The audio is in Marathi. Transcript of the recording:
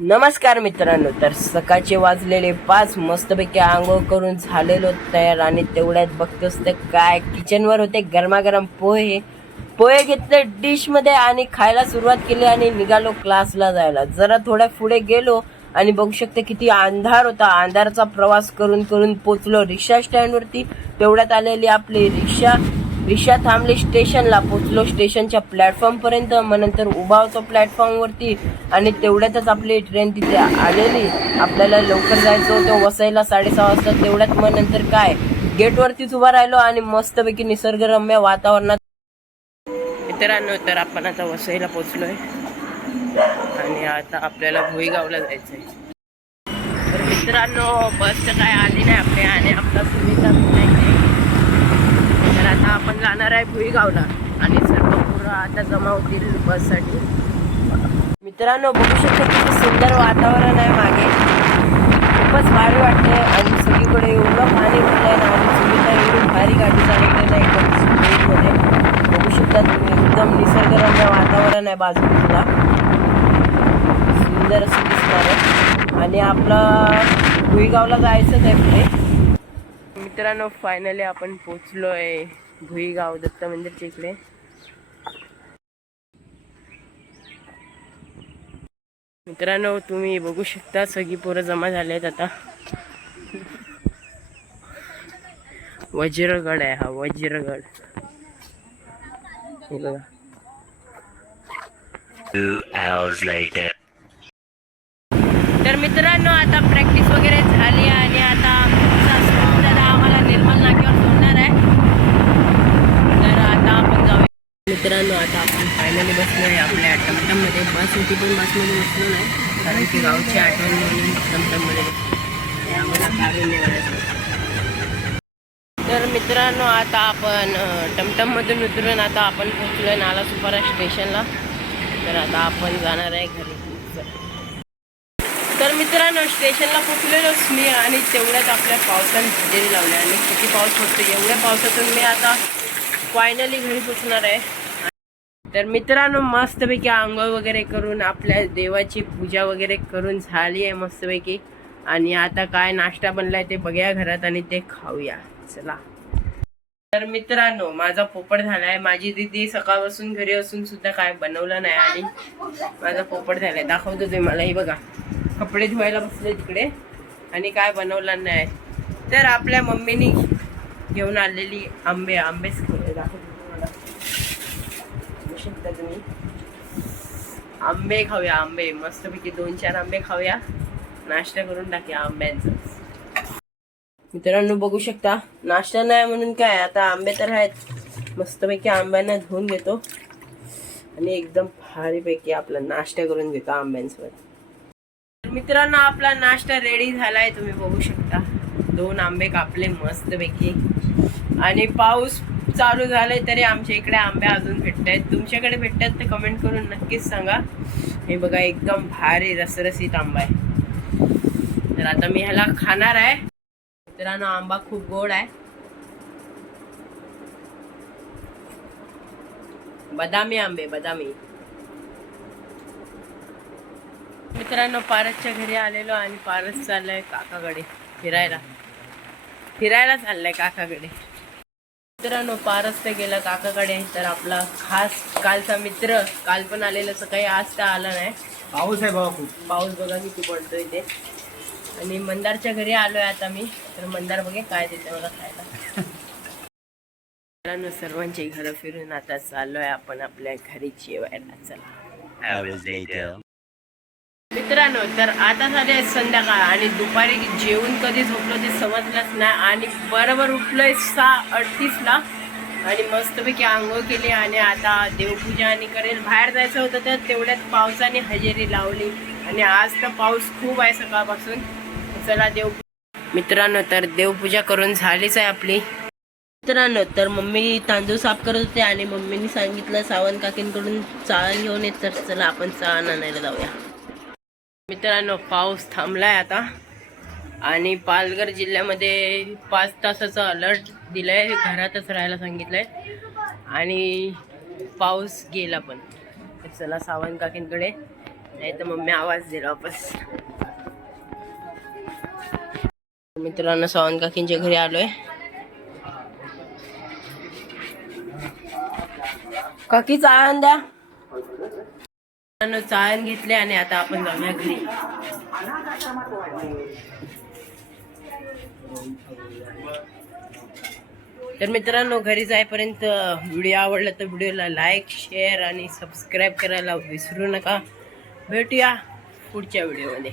नमस्कार मित्रांनो, तर सकाळचे वाजलेले 5, मस्तपैकी आंघोळ करून झालेलो तयार आणि तेवढ्यात बघतोस तर काय किचनवर होते गरमागरम पोहे. पोहे घेतले डिश मध्ये आणि खायला सुरुवात केली आणि निघालो क्लासला जायला. जरा थोड्या पुढे गेलो आणि बघू शकते किती अंधार होता. अंधाराचा प्रवास करून करून पोचलो रिक्षा स्टँड वरती. तेवढ्यात आलेली आपली रिक्षा थांबली, स्टेशनला पोचलो. स्टेशनच्या प्लॅटफॉर्म पर्यंत, मग नंतर उभा होतो प्लॅटफॉर्म वरती आणि तेवढ्यातच आपली ट्रेन तिथे आलेली. आपल्याला लवकर जायचं होतं वसईला 6:30 वाजता. तेवढ्यात मग नंतर काय गेट वरतीच उभा राहिलो आणि मस्तपैकी निसर्गरम्य वातावरणात. मित्रांनो, तर आपण आता वसईला पोचलोय आणि आता आपल्याला भुईगावला जायचंय. तर मित्रांनो, बस तर काय आली नाही आपली आणि आपला सुविधा नाही. तर आता आपण जाणार आहे भुईगावला आणि सर्व पोरं आता जमा होतील बससाठी. मित्रांनो, बघू शकतो किती सुंदर वातावरण आहे मागे. खूपच भारी वाटते आणि सगळीकडे एवढं पाणी भरलंय ना आणि सुविधा एवढी भारी गाडी चालवलेलं आहे एकदम स्पीडमध्ये. बघू शकता तुम्ही, एकदम निसर्गरम्य वातावरण आहे बाजूला, सुंदर असं दिसणार आहे. आणि आपला भुईगावला जायचंच आहे पुढे. मित्रांनो, फायनली आपण पोचलोय भुईगाव दत्त मंदिरच्या इकडे. मित्रांनो, तुम्ही बघू शकता सगळी पोरं जमा झाले आहेत आता. वज्रगड आहे हा, वज्रगड. हे बघा. 2 hours later. तर मित्रांनो, आता प्रॅक्टिस वगैरे झाली आणि आता दादा आम्हाला निर्मल नाक्यावर सोडणार आहे. तर आता आपण जाऊया. मित्रांनो, आता आपण फायनली बसलो आहे आपल्या टमटममध्ये. बस होती पण बसमध्ये बसलो नाही, कारण की गावची आठवण म्हणून टमटममध्ये आम्हाला काढून निघायचं. तर मित्रांनो, आता आपण टमटममधून उतरून आता आपण पोहोचलो आहे नालासोपारा स्टेशनला. तर आता आपण जाणार आहे घरी. तर मित्रांनो, स्टेशनला पोचलेलोच मी आणि तेवढ्यात आपल्या पावसाने हजेरी लावली आणि किती पाऊस पडतो. एवढ्या पावसातून मी आता फायनली घरी पोचणार आहे. तर मित्रांनो, मस्तपैकी आंघोळ वगैरे करून आपल्या देवाची पूजा वगैरे करून झाली आहे मस्तपैकी. आणि आता काय नाश्ता बनलाय ते बघूया घरात आणि ते खाऊया. चला. तर मित्रांनो, माझा पोपट झालाय. माझी दीदी सकाळपासून घरी असून सुद्धा काय बनवलं नाही आणि माझा पोपट झालाय. दाखवतो ते मला. ही बघा, कपडे धुवायला बसले तिकडे आणि काय बनवलं नाही. तर आपल्या मम्मीनी घेऊन आलेली आंबेच खाल्ले. दाखवतो तुम्हाला, बघू शकता तुम्ही. आंबे खाऊया, आंबे मस्तपैकी 2-4 आंबे खाऊया. नाश्ता करून टाकूया आंब्यांचा. मित्रांनो, बघू शकता नाश्ता नाही म्हणून काय, आता आंबे तर आहेत. मस्तपैकी आंब्यांना धुवून घेतो आणि एकदम भारीपैकी आपला नाश्ता करून घेतो आंब्यांसोबत. मित्रांनो, आपला नाश्ता रेडी झालाय. तुम्ही बघू शकता 2 आंबे कापले मस्तपैकी. आणि पाऊस चालू झालाय तरी आमच्या इकडे आंबे अजून भेटतायत. तुमच्याकडे भेटतात तर कमेंट करून नक्कीच सांगा. हे बघा, एकदम भारी रसरसीत आंबा आहे. तर आता मी ह्याला खाणार आहे. मित्रांनो, आंबा खूप गोड आहे. बदामी आंबे, बदामी. मित्रांनो, पारसच्या घरी आलेलो आणि पारस चाललाय काकाकडे फिरायला चाललाय काकाकडे. मित्रांनो, पारस तर गेला काकाकडे. तर आपला खास कालचा मित्र काल पण आलेला सकाळी, आज तर आला नाही. पाऊस आहे बाबा, खूप पाऊस बघा किती पडतोय ते. आणि मंदारच्या घरी आलोय आता मी. तर मंदार बघे काय देते मला खायला. मित्रांनो, सर्वांची घरं फिरून आता चाललोय आपण आपल्या घरी जेवायला. चला. Hours later. मित्रांनो, तर आता झाले संध्याकाळ आणि दुपारी जेवून कधी झोपलो ते समजलंच नाही. आणि बरोबर उठलोय 6:38ला आणि मस्तपैकी आंघोळ केली आणि आता देवपूजा आणि करेल. बाहेर जायचं होतं तर तेवढ्यात पावसाने हजेरी लावली आणि आज तर पाऊस खूप आहे सकाळपासून. चला मित्रांनो, तर देवपूजा करून झालीच आहे आपली. मित्रांनो, तर मम्मी तांदूळ साफ करत होते आणि मम्मीने सांगितलं सावंत काकींकडून चाळण घेऊन येत. तर चला आपण चाळण आणायला जाऊया. मित्रांनो, पाऊस थांबलाय आता आणि पालघर जिल्ह्यामध्ये 5 तासाचा अलर्ट दिलाय. घरातच राहायला सांगितलंय आणि पाऊस गेला पण. चला सावंत काकींकडे नाही तर मम्मी आवाज दिला वापस. मित्रांनो सावंत काकींच्या घरी आलोय. काकी चाळण द्या. चाळण घेतले आणि आता आपण जाऊया घरी. तर मित्रांनो घरी जाईपर्यंत व्हिडिओ आवडला तर व्हिडिओला लाईक शेअर आणि सबस्क्राईब करायला विसरू नका. भेटूया पुढच्या व्हिडिओमध्ये.